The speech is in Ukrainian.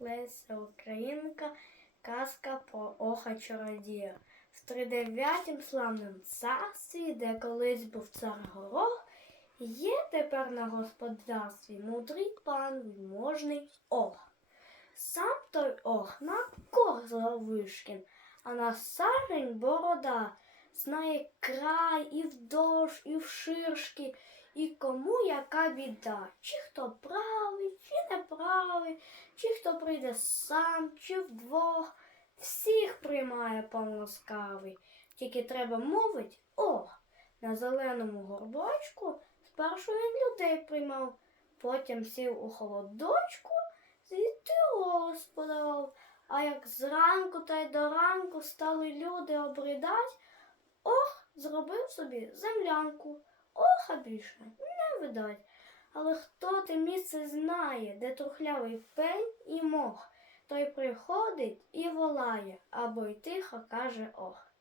Леся Українка, казка про оха чародія. В тридев'ятім славним царстві, де колись був цар Горох, є тепер на господарстві мудрий пан вельможний ох. Сам той ох на козла вишкін, а на сарень борода знає край і вдовж, і вширшки, і кому яка біда, чи хто правий, чи не правий, чи хто прийде сам, чи вдвох, всіх приймає пан ласкавий. Тільки треба мовить ох. На зеленому горбочку спершу він людей приймав, потім сів у холодочку, звідти голос подавав. А як зранку та й до ранку стали люди обридать, ох, зробив собі землянку. Оха більше не видать. Але хто те місце знає, де трухлявий пень і мох, той приходить і волає, або й тихо каже ох.